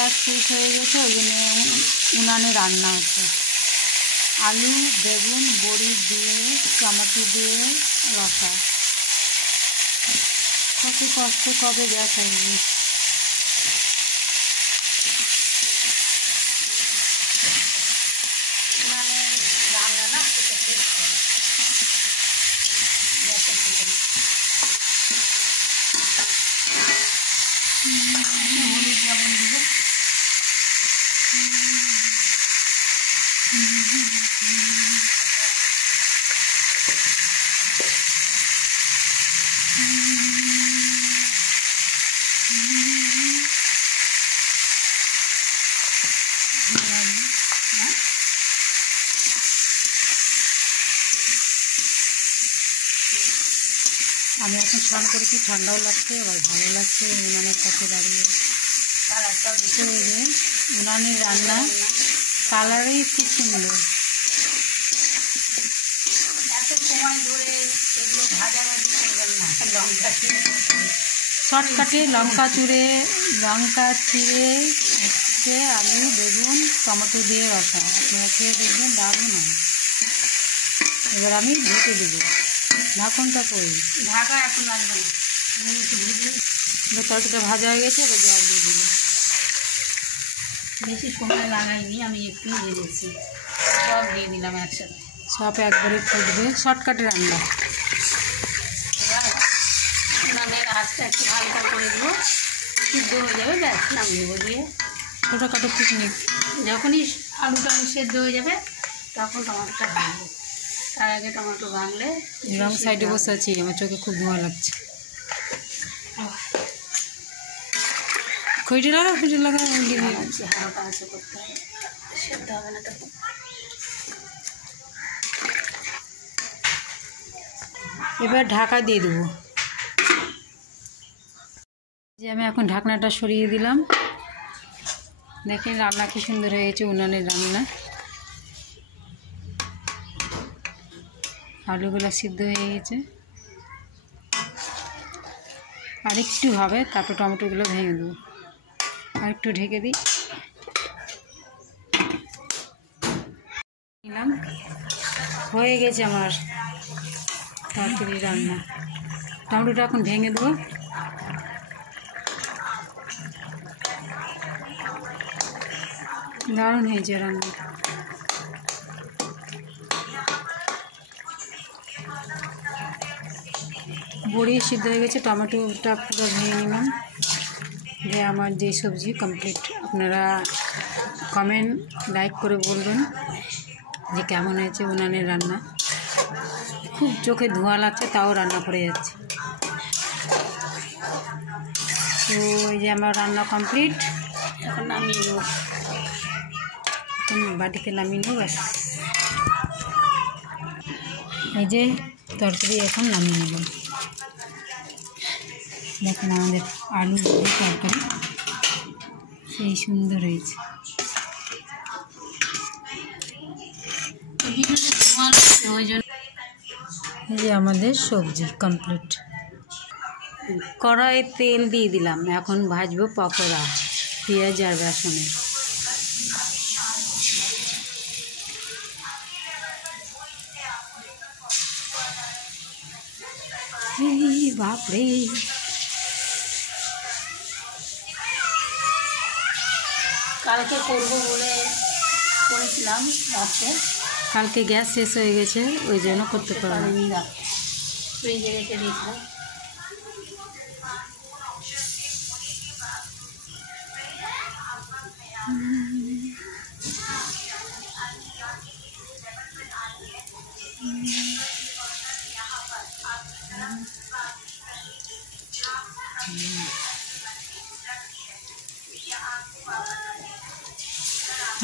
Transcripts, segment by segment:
Gas শেষ হয়ে গেছে, ওই জন্য উনানে রান্না হচ্ছে। আলু, বেগুন, বড়ি দিয়ে, টমেটো দিয়ে রসা। কত কষ্ট, কবে গ্যাস হয়নি। আমি এখন স্নান করেছি, ঠান্ডাও লাগছে আবার ভালো লাগছে উনানের কাছে দাঁড়িয়ে। উনানের রান্না কালারই খুব সুন্দর। শর্টকাটে লঙ্কা চিড়ে হচ্ছে আলু, বেগুন, টমেটো দিয়ে রসা। আপনারা খেয়ে দেখবেন, দারুণ হয়। এবার আমি ঢেকে দেবো। ঢাকনটা করি, ঢাকা এখন লাগবে না। তরকারিটা ভাজা হয়ে গেছে, এবার জল দিয়ে দিল। বেশি সময় লাগাইনি, আমি একটু ভেজেছি, সব দিয়ে দিলাম একসাথে, সব একবারে ফুটবে। শর্টকাটে রান্না। উনানের আঁচটা একটু হালকা করে দেবো, সিদ্ধ হয়ে যাবে, ব্যাস নাম দেবো দিয়ে। ছোটোখাটো পিকনিক। যখনই আলুটা সেদ্ধ হয়ে যাবে তখন টমাটোটা ভাঙবে। তার আগে টমেটো ভাঙলে। রং সাইডে বসে আছি, আমার চোখে খুব ধোঁয়া লাগছে। খইটি লাগা হালকা আছে করতে হবে, সেদ্ধ হবে না তখন। এবার ঢাকা দিয়ে দেবো। যে আমি এখন ঢাকনাটা সরিয়ে দিলাম। দেখেন রান্না কি সুন্দর হয়েছে, উনানের রান্না। আলুগুলো সিদ্ধ হয়ে গেছে, আর একটু হবে, তারপর টমেটোগুলো ভেঙে দেবো। আর একটু ঢেকে দিই। নিলাম, হয়ে গেছে আমার তরকারি রান্না। টমেটোটা এখন ভেঙে দেবো। দারুণ হয়েছে রান্না। বড়ি সিদ্ধ হয়ে গেছে, টমেটোটা পুরো ভেঙে নিলাম। যে আমার যে সবজি কমপ্লিট। আপনারা কমেন্ট লাইক করে বলবেন যে কেমন হয়েছে উনানের রান্না। খুব চোখে ধোঁয়া লাগছে, তাও রান্না করে যাচ্ছে। তো এই যে আমার রান্না কমপ্লিট, এখন নামিয়ে নেব। এখন বাটিতে নামিয়ে নেব, ব্যাস। এই যে তরকারি এখন নামিয়ে নেব। দেখেন আমাদের আলু তরকারি সেই সুন্দর হয়েছে। এই যে আমাদের সবজি কমপ্লিট। কড়াইয়ে তেল দিয়ে দিলাম, এখন ভাজবো পকোড়া পেঁয়াজ আর বেসনের। বাপরে, কালকে করবো বলে করেছিলাম রাত্রে, কালকে গ্যাস শেষ হয়ে গেছে, ওই জন্য করতে পারিনি। ফ্রিজে রেখে দিয়েছিলাম।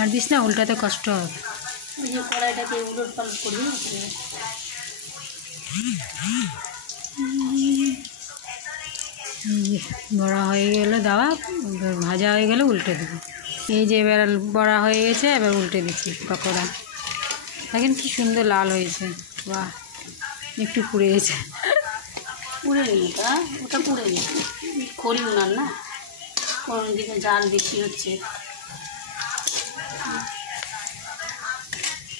আর দিস না, উল্টাতে কষ্ট হবে। ওই যে কড়াইটাকে উলট পালট করি। বড়া হয়ে গেলে দেওয়া, ভাজা হয়ে গেলে উল্টে দেবো। এই যে এবার বড়া হয়ে গেছে, এবার উল্টে দিচ্ছি পকোড়া। দেখেন কি সুন্দর লাল হয়েছে, বাহ। একটু পুড়ে গেছে, পুড়ে নি, ওটা পুড়ে নি, খড়ি উনান না। কোন দিকে জাল বেশি হচ্ছে।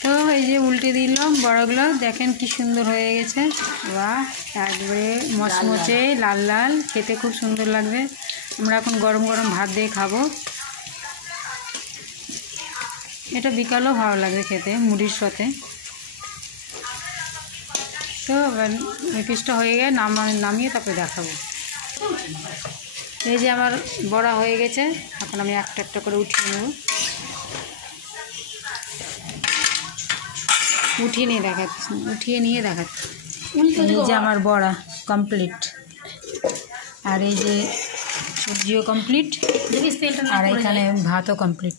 তো এই যে উল্টে দিলাম বড়াগুলো, দেখেন কি সুন্দর হয়ে গেছে। বাহ, একবারে মচমচে লাল লাল, খেতে খুব সুন্দর লাগবে। আমরা এখন গরম গরম ভাত দিয়ে খাবো। এটা বিকালেও ভালো লাগবে খেতে মুড়ির সাথে। তো ওই পিসটা হয়ে গেলে নামিয়ে তারপরে দেখাবো। এই যে আমার বড়া হয়ে গেছে, এখন আমি একটা একটা করে উঠিয়ে নেব। উঠিয়ে নিয়ে দেখাচ্ছি। এই যে আমার বড়া কমপ্লিট, আর এই যে সবজিও কমপ্লিট, আর এখানে ভাতও কমপ্লিট।